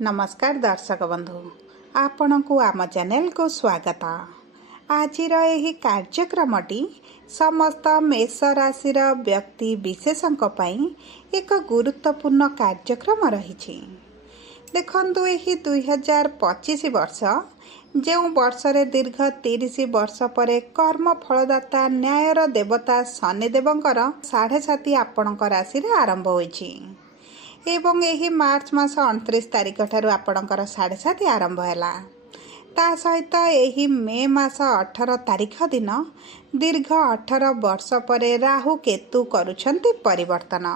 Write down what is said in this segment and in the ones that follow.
नमस्कार दर्शक बंधु आपण को आम चैनल को स्वागत। आज यही कार्यक्रमटी समस्त मेष राशि व्यक्ति विशेषों एक गुरुत्वपूर्ण कार्यक्रम रही। देखंतु यही 2025 वर्ष जो वर्ष रे दीर्घ 30 वर्ष पर कर्म फलदाता न्यायर देवता शनिदेवंकर 7.5 आपणक राशि आरंभ होईछि एवं यही मार्च मास 29 तारिख ठारू आपणकर 7.5 आरंभ हैला। ता सहित यही मे मास 18 तारिख दिन दीर्घ 18 वर्ष पर राहु केतु करुछंती परिवर्तन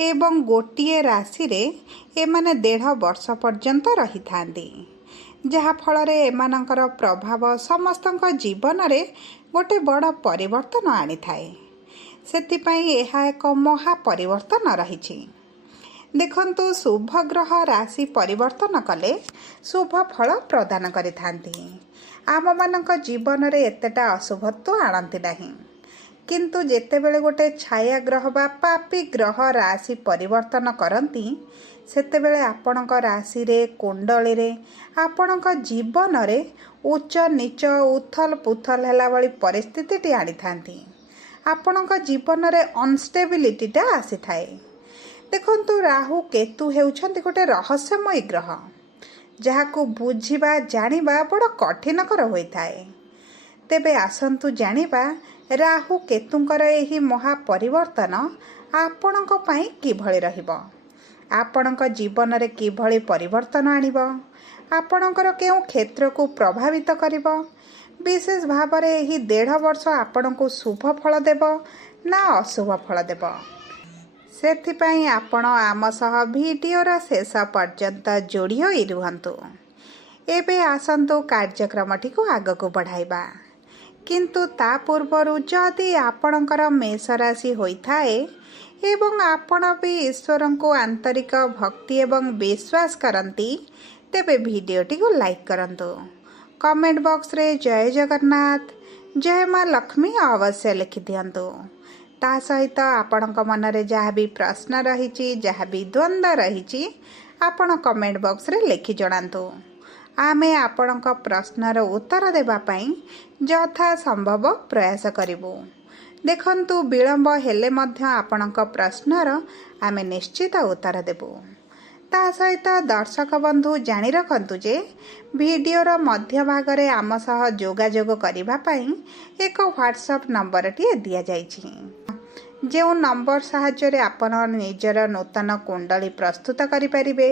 एवं गोटिए राशि रे एमाने 1.5 वर्ष पर्यंत रही थांदी, जहा फल रे एमानकर प्रभाव समस्तक जीवन रे गोटे बड़ परिवर्तन आनी थाए। सेति पई एहा एक महा परिवर्तन रही। देखंतु शुभ ग्रह राशि परिवर्तन कले शुभ फल प्रदान करि थांती। आम मानक जीवन रे एतेटा अशुभत्व आणंती नहीं, किंतु जेतेबेले गोटे छाया ग्रह बा पापी ग्रह राशि परिवर्तन करती सेतेबेले आपणक राशि रे कुंडली रे आपणक जीवन रे उच्च नीच उथल पुथल हैला वाली परिस्थिति आनी थांती। आपणक जीवन रे अनस्टेबिलिटीटा आसी थाए। देखंतु राहु केतु हेउछंती गोटे रहस्यमय ग्रह, जहाकू बुझिबा जानिबा बड़ कठिनकर होइथाए। तेबे आसंतु जानिबा राहु केतुंकर एही महा परिवर्तन आपणक पई किभଳି रहिबो, आपणक जीवन रे किभଳି परिवर्तन आनिबो, आपणकर केउ क्षेत्र को प्रभावित करिबो, विशेष भाव रे एही 1.5 वर्ष आपणको शुभ फल देबो ना अशुभ फल देबो। सेथिपाई आपण आम सह भिडियोर शेष पर्यंत जोड़ी होई रुहंतु। एबे आसंतु कार्यक्रमटी को आगको बढ़ाइबा, किंतु ता पूर्वरु जदि आपणकर मेष राशि होइथाए एवं आपण भी ईश्वर को आंतरिक भक्ति एवं विश्वास करंती तेबे भिडियोटी को लाइक करंतु। कमेंट बॉक्स रे जय जगन्नाथ जय मां लक्ष्मी अवश्य लिखि दियंतु। ता सहित आपणक मनरे जहाँ भी प्रश्न रही जहाँ भी द्वंद्व रही आपण कमेंट बॉक्स रे लिखि जणांतु। आमे आपणक प्रश्नर उत्तर देबा पई यथा संभव प्रयास करिबु। देखंतु विलंब हेले मध्य आपणक प्रश्नर आमे निश्चित उत्तर देबु। ता सहित दर्शक बंधु जानी रखंतु जे वीडियोर मध्य भाग रे आम सह जोगाजोग करिबा पई एक व्हाट्सएप नंबर टी दिया जाइछि, जो नंबर साहाय्य आपण निजर नूतन कुंडली प्रस्तुत करिपारिबे।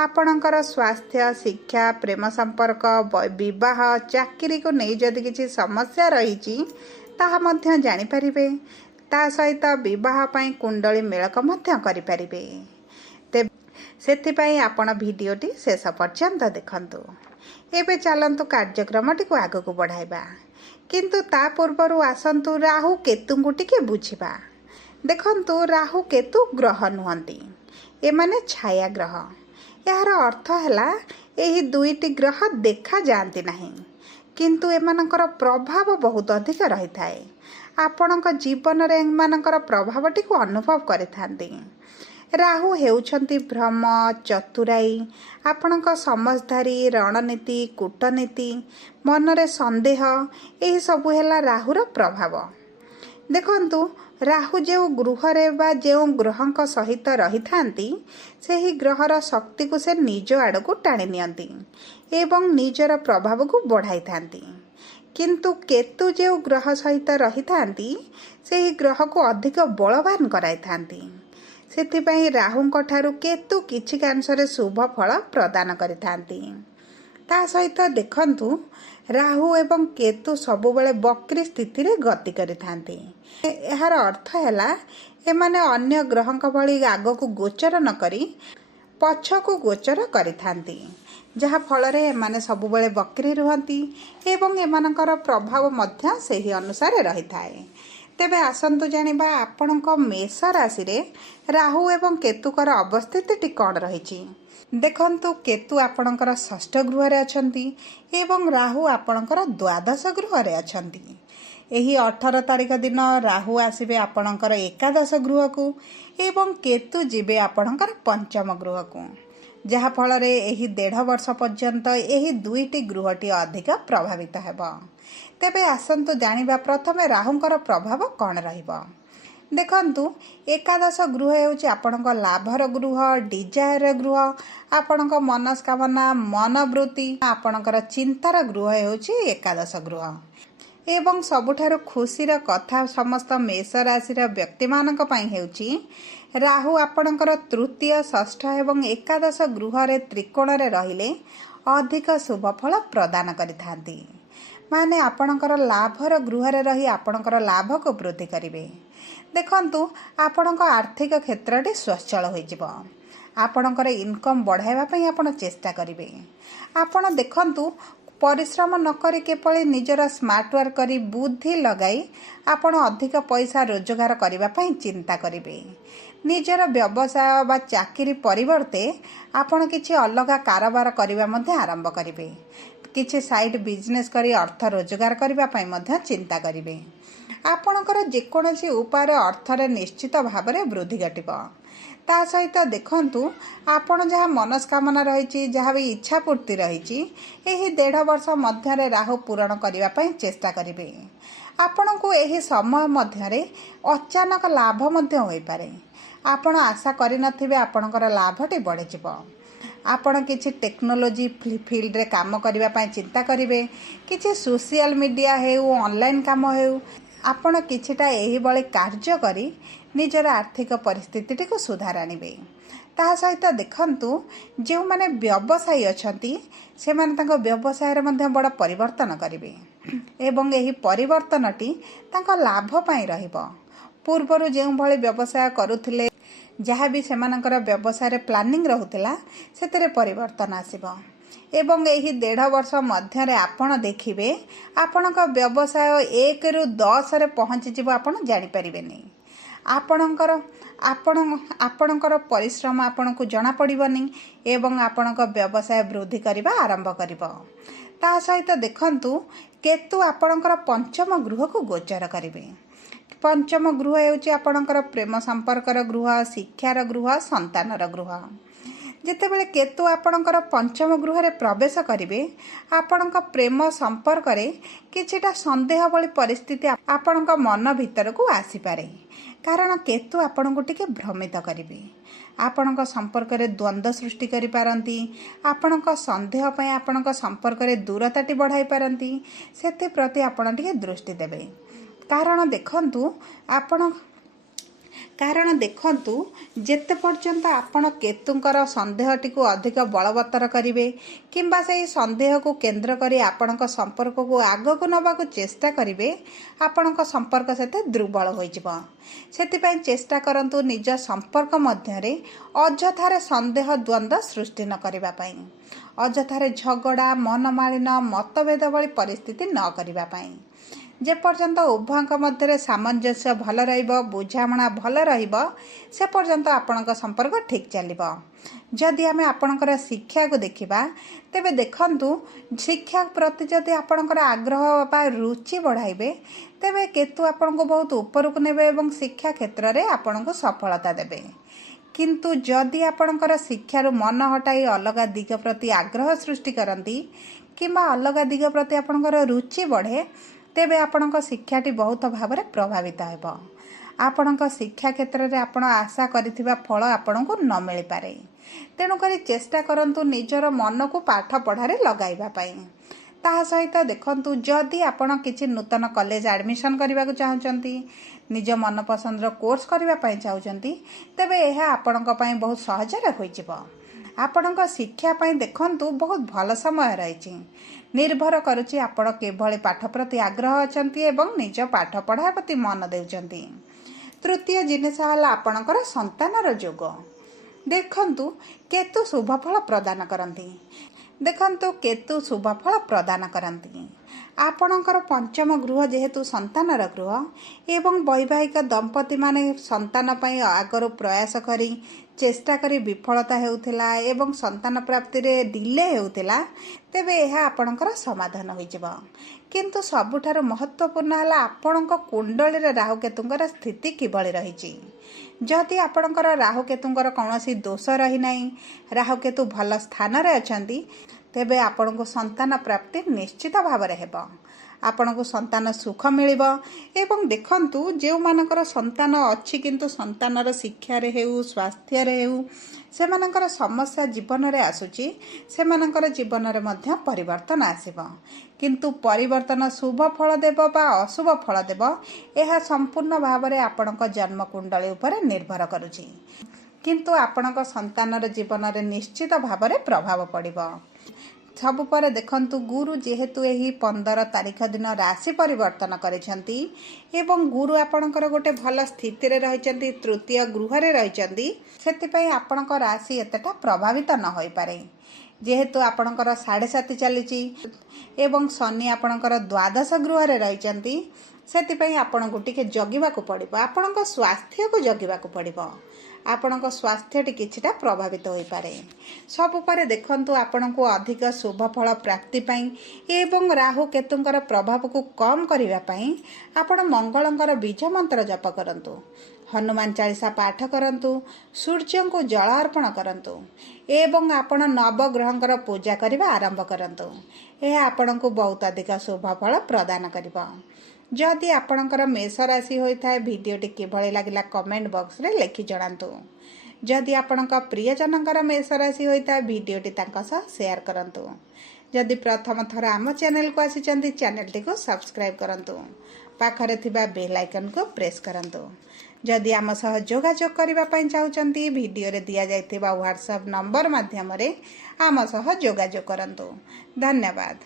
आपणकर स्वास्थ्य शिक्षा प्रेम संपर्क विवाह चाकरी को नहीं जदि किसी समस्या रही ताहा मध्य जानि पारिबे। ता सहित विवाह पई कुंडली मेलक मध्य करिपारिबे। सेथिपाई आपण भिडियोटी शेष पर्यंत देखंतु। एबे चलंतु कार्यक्रमटी को आगको बढ़ाइबा, किंतु ता पूर्वरु आसंतु राहु केतुंगु टिके बुझिबा। देखंतु राहु केतु ग्रह नुहंती, एमाने छाया ग्रह। यार अर्थ हैला एही दुईटी ग्रह देखा जाती नहीं, किंतु एमानकर प्रभाव बहुत अधिक रही थाए। आपणक जीवन रे एमानकर प्रभावटी को अनुभव करिथांती। राहु हेउछंती भ्रम चतुराई आपणक समझदारी रणनीति कूटनीति मनरे संदेह एही सबु हैला राहुर प्रभाव। देखंतु राहु जो गृह रे बा जो ग्रहंक सहित रही थांती सेही ग्रहर शक्ति को से निज आड़ को टाणी नियंती एवं निजर प्रभाव को बढ़ाई थांती, किंतु केतु जो ग्रह सहित रही थांती सेही ग्रह को अधिक बलवान कराई थांती। सेथिपाई राहुंक ठारू केतु किछि कांशरे शुभ फल प्रदान करि थांती। ता सहित देखंतु राहु एवं केतु सबुबेले बक्री स्थिति रे गति करि थांती। एहार अर्थ हैला एमाने अन्य ग्रहंक भली आग को गोचर न करी पछ को गोचर करि थांती, जहा फल रे एमाने सबुबेले बक्री रुहंती एवं एमानकर प्रभाव मध्य सेही अनुसार रही थाए। तेबे आसंतु जानिबा आपणक मेष राशि रे राहु एवं केतुकर अवस्थिति कौन रही। देखंतु केतु आपणकर 6ठ गृह रे अछंती एवं राहु आपणकर 12 गृह रे अछंती। एही 18 तारिख दिन राहु आसिबे आपणकर 11 गृह को एवं केतु जिबे आपणकर 5म गृह को। ଯାହାଫଳରେ ଏହି 1.5 ବର୍ଷ ପର୍ଯ୍ୟନ୍ତ ଏହି ଦୁଇଟି ଗୃହଟି ଅଧିକ ପ୍ରଭାବିତ ହେବ। ତେବେ ଆସନ୍ତୁ ଜାଣିବା ପ୍ରଥମେ ରାହୁଙ୍କର ପ୍ରଭାବ କ'ଣ ରହିବ। ଦେଖନ୍ତୁ, ଏକାଦଶ ଗୃହ ହେଉଛି ଆପଣଙ୍କ ଲାଭର ଗୃହ, ଡିଜାୟର ଗୃହ, ଆପଣଙ୍କ ମନସ୍କାମନା, ମନୋବୃତ୍ତି, ଆପଣଙ୍କର ଚିନ୍ତାର ଗୃହ ହେଉଛି ଏକାଦଶ ଗୃହ। ଏବଂ ସବୁଠାରୁ ଖୁସିର କଥା ସମସ୍ତ ମେଷ ରାଶିର ବ୍ୟକ୍ତିମାନଙ୍କ ପାଇଁ ହେଉଛି ରାହୁ ଆପଣଙ୍କର ତୃତୀୟ, ଷଷ୍ଠ ଏବଂ ଏକାଦଶ ଗୃହରେ ତ୍ରିକୋଣରେ ରହିଲେ ଅଧିକ ଶୁଭ ଫଳ ପ୍ରଦାନ କରିଥାନ୍ତି। ମାନେ ଆପଣଙ୍କର ଲାଭର ଗୃହରେ ରହି ଆପଣଙ୍କର ଲାଭକୁ ବୃଦ୍ଧି କରିବେ। ଦେଖନ୍ତୁ, ଆପଣଙ୍କ ଆର୍ଥିକ କ୍ଷେତ୍ରଟି ସ୍ୱଚ୍ଛଳ ହୋଇଯିବ। ଆପଣଙ୍କର ଇନକମ୍ ବଢ଼ାଇବା ପାଇଁ ଆପଣ ଚେଷ୍ଟା କରିବେ। ଆପଣ ଦେଖନ୍ତୁ, ପରିଶ୍ରମ ନ କରି କେବଳ ନିଜର ସ୍ମାର୍ଟ ୱାର୍କ କରି ବୁଦ୍ଧି ଲଗାଇ ଆପଣ ଅଧିକ ପଇସା ରୋଜଗାର କରିବା ପାଇଁ ଚିନ୍ତା କରିବେ। ନିଜର ବ୍ୟବସାୟ ବା ଚାକିରି ପରିବର୍ତ୍ତେ ଆପଣ କିଛି ଅଲଗା କାରବାର କରିବା ମଧ୍ୟ ଆରମ୍ଭ କରିବେ। କିଛି ସାଇଡ୍ ବିଜନେସ୍ କରି ଅର୍ଥ ରୋଜଗାର କରିବା ପାଇଁ ମଧ୍ୟ ଚିନ୍ତା କରିବେ। ଆପଣଙ୍କର ଯେକୌଣସି ଉପାୟରେ ଅର୍ଥରେ ନିଶ୍ଚିତ ଭାବରେ ବୃଦ୍ଧି ଘଟିବ। ତା ସହିତ ଦେଖନ୍ତୁ, ଆପଣ ଯାହା ମନସ୍କାମନା ରହିଛି, ଯାହା ବି ଇଚ୍ଛା ପୂର୍ତ୍ତି ରହିଛି, ଏହି 1.5 ବର୍ଷ ମଧ୍ୟରେ ରାହୁ ପୂରଣ କରିବା ପାଇଁ ଚେଷ୍ଟା କରିବେ। ଆପଣଙ୍କୁ ଏହି ସମୟ ମଧ୍ୟରେ ଅଚାନକ ଲାଭ ମଧ୍ୟ ହୋଇପାରେ। ଆପଣ ଆଶା କରିନଥିବେ ଆପଣଙ୍କର ଲାଭଟି ବଢ଼ିଯିବ। ଆପଣ କିଛି ଟେକ୍ନୋଲୋଜି ଫିଲ୍ଡରେ କାମ କରିବା ପାଇଁ ଚିନ୍ତା କରିବେ। କିଛି ସୋସିଆଲ ମିଡ଼ିଆ ହେଉ, ଅନଲାଇନ୍ କାମ ହେଉ, ଆପଣ କିଛିଟା ଏହିଭଳି କାର୍ଯ୍ୟ କରି ନିଜର ଆର୍ଥିକ ପରିସ୍ଥିତିଟିକୁ ସୁଧାର ଆଣିବେ। ତା ସହିତ ଦେଖନ୍ତୁ, ଯେଉଁମାନେ ବ୍ୟବସାୟୀ ଅଛନ୍ତି ସେମାନେ ତାଙ୍କ ବ୍ୟବସାୟରେ ମଧ୍ୟ ବଡ଼ ପରିବର୍ତ୍ତନ କରିବେ ଏବଂ ଏହି ପରିବର୍ତ୍ତନଟି ତାଙ୍କ ଲାଭ ପାଇଁ ରହିବ। ପୂର୍ବରୁ ଯେଉଁଭଳି ବ୍ୟବସାୟ କରୁଥିଲେ, ଯାହା ବି ସେମାନଙ୍କର ବ୍ୟବସାୟରେ ପ୍ଲାନିଂ ରହୁଥିଲା, ସେଥିରେ ପରିବର୍ତ୍ତନ ଆସିବ ଏବଂ ଏହି 1.5 ବର୍ଷ ମଧ୍ୟରେ ଆପଣ ଦେଖିବେ ଆପଣଙ୍କ ବ୍ୟବସାୟ 1ରୁ 10ରେ ପହଞ୍ଚିଯିବ, ଆପଣ ଜାଣିପାରିବେନି। ଆପଣଙ୍କର ପରିଶ୍ରମ ଆପଣଙ୍କୁ ଜଣାପଡ଼ିବନି ଏବଂ ଆପଣଙ୍କ ବ୍ୟବସାୟ ବୃଦ୍ଧି କରିବା ଆରମ୍ଭ କରିବ। ତା ସହିତ ଦେଖନ୍ତୁ, କେତୁ ଆପଣଙ୍କର ପଞ୍ଚମ ଗୃହକୁ ଗୋଚର କରିବେ। ପଞ୍ଚମ ଗୃହ ହେଉଛି ଆପଣଙ୍କର ପ୍ରେମ ସମ୍ପର୍କର ଗୃହ, ଶିକ୍ଷାର ଗୃହ, ସନ୍ତାନର ଗୃହ। ଯେତେବେଳେ କେତୁ ଆପଣଙ୍କର ପଞ୍ଚମ ଗୃହରେ ପ୍ରବେଶ କରିବେ, ଆପଣଙ୍କ ପ୍ରେମ ସମ୍ପର୍କରେ କିଛିଟା ସନ୍ଦେହ ଭଳି ପରିସ୍ଥିତି ଆପଣଙ୍କ ମନ ଭିତରକୁ ଆସିପାରେ। କାରଣ କେତୁ ଆପଣଙ୍କୁ ଟିକେ ଭ୍ରମିତ କରିବେ। ଆପଣଙ୍କ ସମ୍ପର୍କରେ ଦ୍ୱନ୍ଦ୍ୱ ସୃଷ୍ଟି କରିପାରନ୍ତି। ଆପଣଙ୍କ ସନ୍ଦେହ ପାଇଁ ଆପଣଙ୍କ ସମ୍ପର୍କରେ ଦୂରତାଟି ବଢ଼ାଇ ପାରନ୍ତି। ସେଥିପ୍ରତି ଆପଣ ଟିକେ ଦୃଷ୍ଟି ଦେବେ। କାରଣ ଦେଖନ୍ତୁ, ଯେତେ ପର୍ଯ୍ୟନ୍ତ ଆପଣ କେତୁଙ୍କର ସନ୍ଦେହଟିକୁ ଅଧିକ ବଳବତ୍ତର କରିବେ କିମ୍ବା ସେହି ସନ୍ଦେହକୁ କେନ୍ଦ୍ର କରି ଆପଣଙ୍କ ସମ୍ପର୍କକୁ ଆଗକୁ ନେବାକୁ ଚେଷ୍ଟା କରିବେ, ଆପଣଙ୍କ ସମ୍ପର୍କ ସେତେ ଦୁର୍ବଳ ହୋଇଯିବ। ସେଥିପାଇଁ ଚେଷ୍ଟା କରନ୍ତୁ ନିଜ ସମ୍ପର୍କ ମଧ୍ୟରେ ଅଯଥାରେ ସନ୍ଦେହ ଦ୍ୱନ୍ଦ୍ୱ ସୃଷ୍ଟି ନ କରିବା ପାଇଁ, ଅଯଥାରେ ଝଗଡ଼ା, ମନମାଳିନ, ମତଭେଦ ଭଳି ପରିସ୍ଥିତି ନ କରିବା ପାଇଁ। ଯେପର୍ଯ୍ୟନ୍ତ ଉଭୟଙ୍କ ମଧ୍ୟରେ ସାମଞ୍ଜସ୍ୟ ଭଲ ରହିବ, ବୁଝାମଣା ଭଲ ରହିବ, ସେ ପର୍ଯ୍ୟନ୍ତ ଆପଣଙ୍କ ସମ୍ପର୍କ ଠିକ୍ ଚାଲିବ। ଯଦି ଆମେ ଆପଣଙ୍କର ଶିକ୍ଷାକୁ ଦେଖିବା, ତେବେ ଦେଖନ୍ତୁ, ଶିକ୍ଷା ପ୍ରତି ଯଦି ଆପଣଙ୍କର ଆଗ୍ରହ ବା ରୁଚି ବଢ଼ାଇବେ, ତେବେ କେତୁ ଆପଣଙ୍କୁ ବହୁତ ଉପରକୁ ନେବେ ଏବଂ ଶିକ୍ଷା କ୍ଷେତ୍ରରେ ଆପଣଙ୍କୁ ସଫଳତା ଦେବେ। କିନ୍ତୁ ଯଦି ଆପଣଙ୍କର ଶିକ୍ଷାରୁ ମନ ହଟାଇ ଅଲଗା ଦିଗ ପ୍ରତି ଆଗ୍ରହ ସୃଷ୍ଟି କରନ୍ତି କିମ୍ବା ଅଲଗା ଦିଗ ପ୍ରତି ଆପଣଙ୍କର ରୁଚି ବଢ଼େ, ତେବେ ଆପଣଙ୍କ ଶିକ୍ଷାଟି ବହୁତ ଭାବରେ ପ୍ରଭାବିତ ହେବ। ଆପଣଙ୍କ ଶିକ୍ଷା କ୍ଷେତ୍ରରେ ଆପଣ ଆଶା କରିଥିବା ଫଳ ଆପଣଙ୍କୁ ନ ମିଳିପାରେ। ତେଣୁକରି ଚେଷ୍ଟା କରନ୍ତୁ ନିଜର ମନକୁ ପାଠ ପଢ଼ାରେ ଲଗାଇବା ପାଇଁ। ତାହା ସହିତ ଦେଖନ୍ତୁ, ଯଦି ଆପଣ କିଛି ନୂତନ କଲେଜ ଆଡ଼ମିସନ୍ କରିବାକୁ ଚାହୁଁଛନ୍ତି, ନିଜ ମନପସନ୍ଦର କୋର୍ସ କରିବା ପାଇଁ ଚାହୁଁଛନ୍ତି, ତେବେ ଏହା ଆପଣଙ୍କ ପାଇଁ ବହୁତ ସହଜରେ ହୋଇଯିବ। ଆପଣଙ୍କ ଶିକ୍ଷା ପାଇଁ ଦେଖନ୍ତୁ, ବହୁତ ଭଲ ସମୟ ରହିଛି। ନିର୍ଭର କରୁଛି ଆପଣ କିଭଳି ପାଠ ପ୍ରତି ଆଗ୍ରହ ଅଛନ୍ତି ଏବଂ ନିଜ ପାଠ ପଢ଼ା ପ୍ରତି ମନ ଦେଉଛନ୍ତି। ତୃତୀୟ ଜିନିଷ ହେଲା ଆପଣଙ୍କର ସନ୍ତାନର ଯୋଗ। ଦେଖନ୍ତୁ, କେତୁ ଶୁଭଫଳ ପ୍ରଦାନ କରନ୍ତି। ଆପଣଙ୍କର ପଞ୍ଚମ ଗୃହ ଯେହେତୁ ସନ୍ତାନର ଗୃହ ଏବଂ ବୈବାହିକ ଦମ୍ପତିମାନେ ସନ୍ତାନ ପାଇଁ ଆଗରୁ ପ୍ରୟାସ କରି ଚେଷ୍ଟା କରି ବିଫଳତା ହେଉଥିଲା ଏବଂ ସନ୍ତାନ ପ୍ରାପ୍ତିରେ ଡିଲେ ହେଉଥିଲା, ତେବେ ଏହା ଆପଣଙ୍କର ସମାଧାନ ହୋଇଯିବ। କିନ୍ତୁ ସବୁଠାରୁ ମହତ୍ତ୍ୱପୂର୍ଣ୍ଣ ହେଲା ଆପଣଙ୍କ କୁଣ୍ଡଳୀରେ ରାହୁକେତୁଙ୍କର ସ୍ଥିତି କିଭଳି ରହିଛି। जदि आपणकर राहुकेतुंकर कौनसी दोष रही नहीं, राहुकेतु भल स्थान अच्छी, तेबे आपण को संतान प्राप्ति निश्चित भाव हेब। आपण को संतान सुख मिल। एवं देखंतु जो मानकर संतान अच्छी किंतु संतानर शिक्षारे हेउ स्वास्थ्य हेउ से मानकर समस्या जीवन रे आसुची, से मानकर जीवन रे मध्य परिवर्तन आसीबो। किंतु परिवर्तन शुभ फल देव बा अशुभ फल देव यह संपूर्ण भाव में आपणक जन्म कुंडली उपर निर्भर करुची। किंतु आपणक संतानर जीवन रे निश्चित भाव में प्रभाव पड़िबो। सबु पर देखंतु गुरु जेहेतु यही 15 तारिख दिन राशि परिवर्तन करिसेंती एवं गुरु आपणकर गोटे भल स्थिति रे रहिसेंती, तृतीय गृह रे रहिसेंती, सेति पई आपणक राशि एतटा प्रभावित न होई पारे। जेहेतु आपणकर 7.5 चलीची एवं शनि आपणकर द्वादश गृह रे रहिसेंती, सेति पई आपणको टिके जगिबाकू पड़िबो। आपणक स्वास्थ्य को जगिबाकू पड़िबो। आपणक स्वास्थ्य किछिटा प्रभावित होई पारे। सब पर देखंतु आपणको अधिक शुभ फल प्राप्ति पाई एवं राहु केतुंकर प्रभाव को कम करिवा पाई आपण मंगलंकर बीज मंत्र जप करंतु, हनुमान चालीसा पाठ करंतु, सूर्य को जल अर्पण करंतु एवं आपण नवग्रहंकर पूजा करबा आरंभ करंतु। यह आपणको बहुत अधिक शुभ फल प्रदान करिबो। जदि आपणकर मेष राशि होता है, वीडियोटी किभଳି लागिला कमेंट बॉक्स रे लिखि जणांतु। जदि आपणक प्रियजनकर मेष राशि होता है, वीडियोटी तांका सह शेयर करंतु। जदि प्रथम थर आम चैनल को आसिचंती, चैनलटी को सब्सक्राइब करंतु, पाखरे थिबा बेल आइकन को प्रेस करंतु। जदि आम सह जोगाजोग करबा पई चाहुचंती, वीडियो रे दिया जायतिबा व्हाट्सएप नंबर माध्यम रे आम सह जोगाजोग करंतु। धन्यवाद।